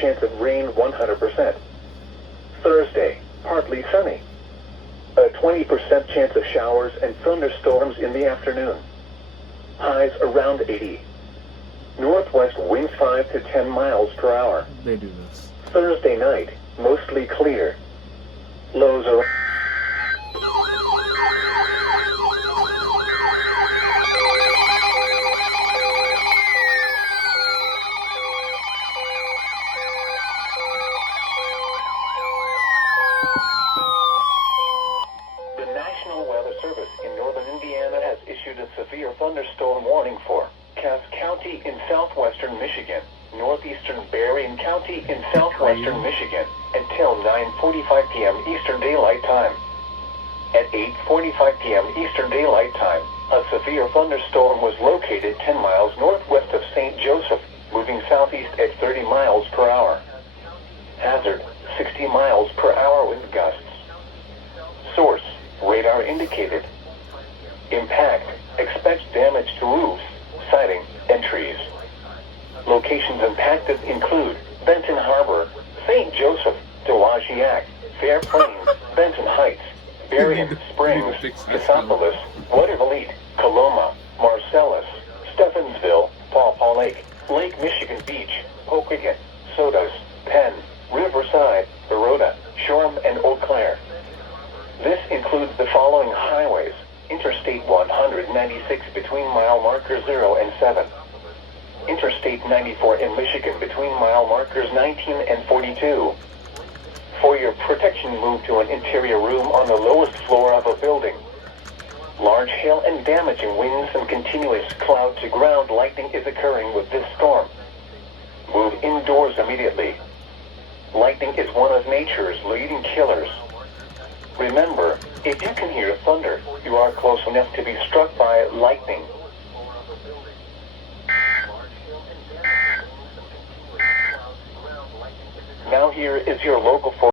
chance of rain 100%. Thursday, partly sunny. A 20% chance of showers and thunderstorms in the afternoon. Highs around 80. Northwest winds 5 to 10 miles per hour. They do this. Thursday night, mostly clear. Lows are... The National Weather Service in northern Indiana has issued a severe thunderstorm warning for Cass County in southwestern Michigan, northeastern Berrien County in southwestern Michigan, until 9:45 p.m. Eastern Daylight Time. At 8:45 p.m. Eastern Daylight Time, a severe thunderstorm was located 10 miles northwest of St. Joseph, moving southeast at 30 miles per hour. Hazard, 60 miles per hour wind gusts. Source, radar indicated. Impact, expect damage to roofs, siding, and trees. Locations impacted include Benton Harbor, St. Joseph, Dowagiac, Fair Plains, Benton Heights, Berrien Springs, Cassopolis, Watervliet, Coloma, Marcellus, Stephansville, Paw Paw Lake, Lake Michigan Beach, Pokagon, Sodas, Penn, Riverside, Baroda, Shoreham, and Eau Claire. This includes the following highways: Interstate 196 between mile markers 0 and 7. Interstate 94 in Michigan between mile markers 19 and 42. For your protection, move to an interior room on the lowest floor of a building. Large hail and damaging winds and continuous cloud-to-ground lightning is occurring with this storm. Move indoors immediately. Lightning is one of nature's leading killers. Remember, if you can hear thunder, you are close enough to be struck by lightning. Now here is your local